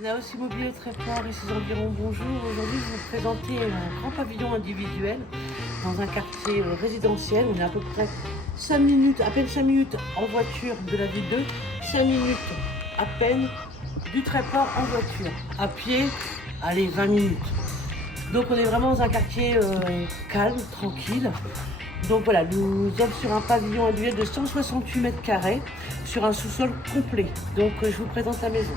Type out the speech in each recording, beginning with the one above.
Naos Immobilier Tréport et ses environs, bonjour. Aujourd'hui, je vais vous présenter un grand pavillon individuel dans un quartier résidentiel. On est à peu près 5 minutes, à peine 5 minutes en voiture de la ville 2, 5 minutes à peine du Tréport en voiture. À pied, allez, 20 minutes. Donc on est vraiment dans un quartier calme, tranquille. Donc voilà, nous sommes sur un pavillon individuel de 168 mètres carrés sur un sous-sol complet. Donc je vous présente la maison.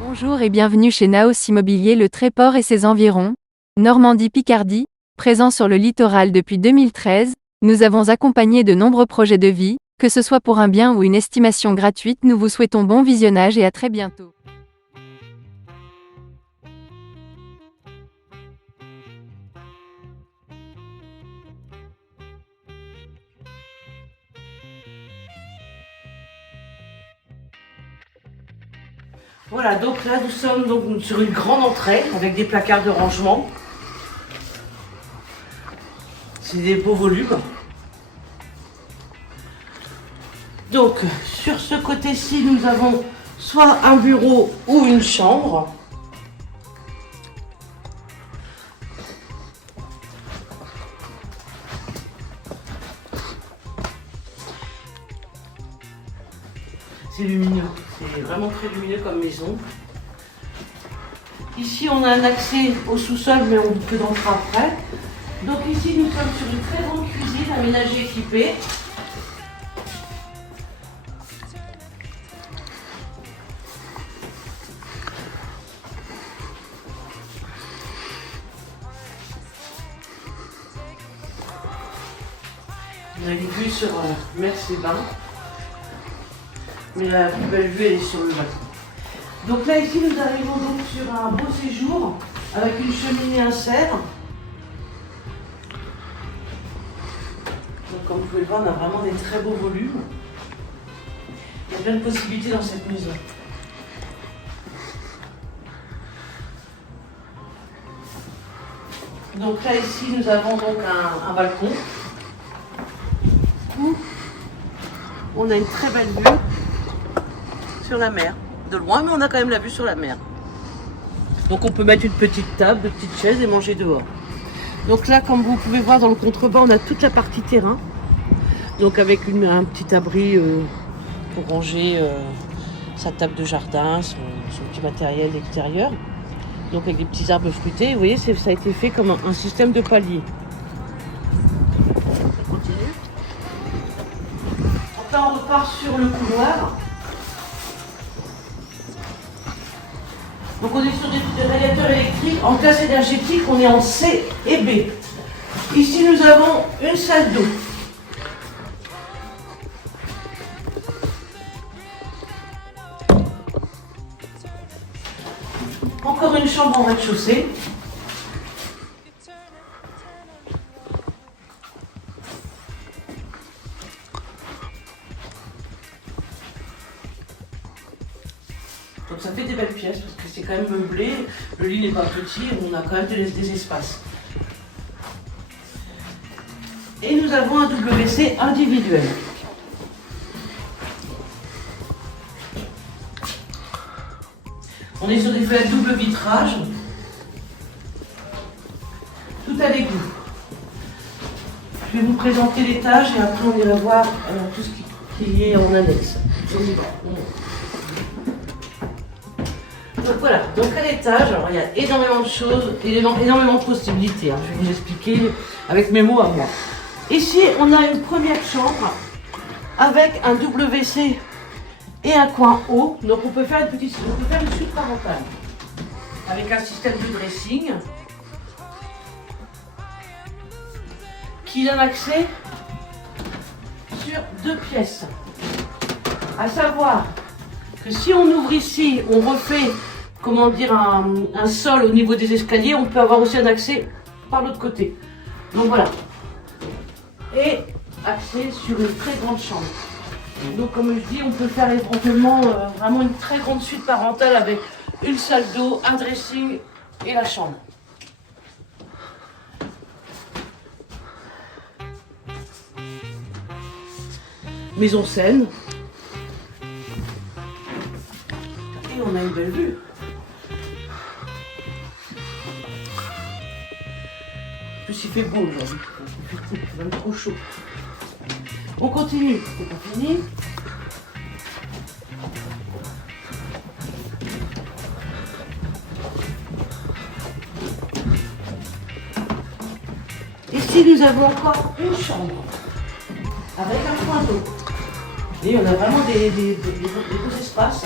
Bonjour et bienvenue chez Naos Immobilier Le Tréport et ses environs, Normandie-Picardie, présent sur le littoral depuis 2013, nous avons accompagné de nombreux projets de vie, que ce soit pour un bien ou une estimation gratuite, nous vous souhaitons bon visionnage et à très bientôt. Voilà, donc là nous sommes donc sur une grande entrée avec des placards de rangement. C'est des beaux volumes. Donc sur ce côté-ci, nous avons soit un bureau ou une chambre. C'est lumineux, c'est vraiment très lumineux comme maison. Ici, on a un accès au sous-sol, mais on peut rentrer après. Donc ici, nous sommes sur une très grande cuisine aménagée équipée. On a une vue sur Mer-Sébain. Mais la plus belle vue, elle est sur le balcon. Donc là, ici, nous arrivons donc sur un beau séjour avec une cheminée à serre. Donc, comme vous pouvez le voir, on a vraiment des très beaux volumes. Il y a plein de possibilités dans cette maison. Donc là, ici, nous avons donc un balcon où on a une très belle vue sur la mer. De loin, mais on a quand même la vue sur la mer. Donc on peut mettre une petite table, de petites chaises et manger dehors. Donc là, comme vous pouvez voir dans le contrebas, on a toute la partie terrain. Donc avec un petit abri pour ranger sa table de jardin, son petit matériel extérieur. Donc avec des petits arbres fruités. Vous voyez, ça a été fait comme un système de palier. On continue. Enfin, on repart sur le couloir. Donc on est sur des radiateurs électriques. En classe énergétique, on est en C et B. Ici, nous avons une salle d'eau. Encore une chambre en rez-de-chaussée. Donc ça fait des belles pièces parce que c'est quand même meublé. Le lit n'est pas petit, on a quand même des espaces. Et nous avons un WC individuel. On est sur des fenêtres double vitrage. Tout à l'égout. Je vais vous présenter l'étage et après on ira voir tout ce qui est en annexe. Donc voilà, donc à l'étage, alors il y a énormément de choses, énormément de possibilités. Je vais vous expliquer avec mes mots à moi. Ici, on a une première chambre avec un WC et un coin haut. Donc on peut faire une suite parentale avec un système de dressing qui donne accès sur 2 pièces. À savoir que si on ouvre ici, on refait, comment dire, un sol au niveau des escaliers, on peut avoir aussi un accès par l'autre côté. Donc voilà. Et accès sur une très grande chambre. Donc comme je dis, on peut faire éventuellement vraiment une très grande suite parentale avec une salle d'eau, un dressing et la chambre. Maison saine. Et on a une belle vue. En plus, il fait beau aujourd'hui. C'est même trop chaud. On continue. C'est pas fini. Ici, nous avons encore une chambre avec un point d'eau. Et on a vraiment des beaux espaces.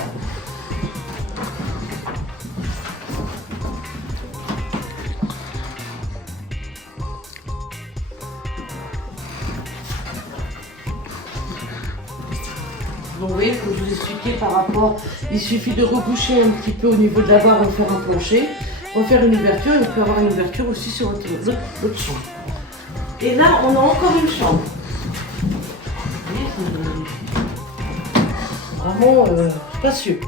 Donc vous voyez, comme je vous expliquais par rapport, il suffit de reboucher un petit peu au niveau de la barre, refaire un plancher, refaire une ouverture, et on peut avoir une ouverture aussi sur l'autre chambre. Et là, on a encore une chambre. Vous voyez, c'est vraiment spacieux.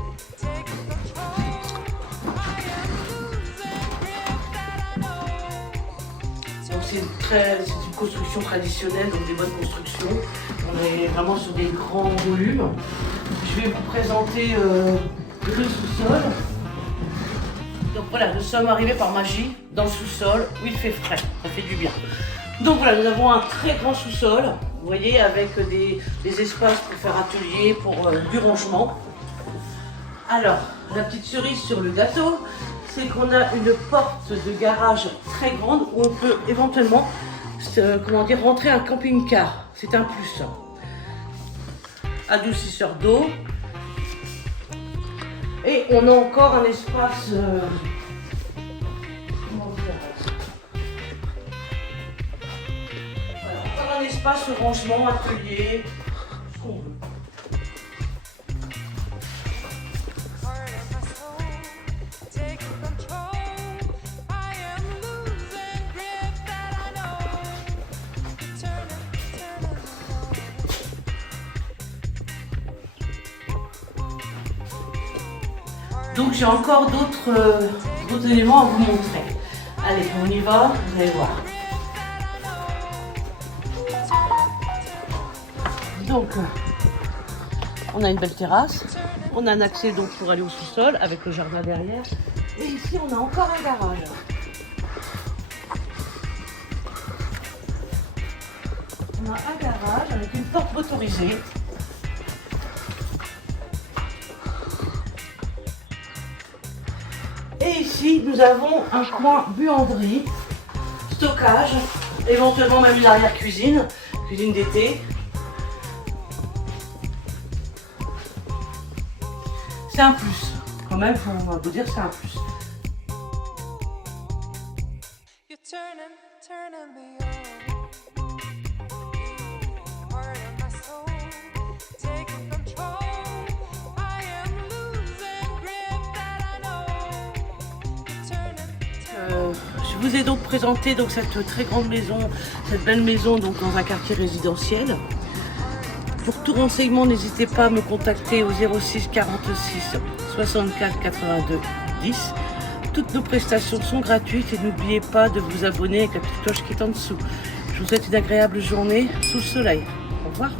Donc c'est une construction traditionnelle, donc des bonnes constructions. On est vraiment sur des grands volumes. Je vais vous présenter le sous-sol. Donc voilà, nous sommes arrivés par magie dans le sous-sol où il fait frais, ça fait du bien. Donc voilà, nous avons un très grand sous-sol, vous voyez, avec des espaces pour faire atelier, pour du rangement. Alors, la petite cerise sur le gâteau, c'est qu'on a une porte de garage très grande où on peut éventuellement rentrer un camping-car. C'est un plus. Adoucisseur d'eau. Et on a encore un espace... un espace rangement, atelier, ce qu'on veut. Donc j'ai encore d'autres éléments à vous montrer. Allez, on y va, vous allez voir. Donc, on a une belle terrasse, on a un accès donc pour aller au sous-sol avec le jardin derrière. Et ici, on a encore un garage. On a un garage avec une porte motorisée. Et ici, nous avons un coin buanderie, stockage, éventuellement même une arrière-cuisine, cuisine d'été. C'est un plus, quand même, on va vous dire c'est un plus. Je vous ai donc présenté donc cette très grande maison, cette belle maison donc dans un quartier résidentiel. Pour tout renseignement, n'hésitez pas à me contacter au 06 46 64 82 10. Toutes nos prestations sont gratuites et n'oubliez pas de vous abonner avec la petite cloche qui est en dessous. Je vous souhaite une agréable journée sous le soleil. Au revoir.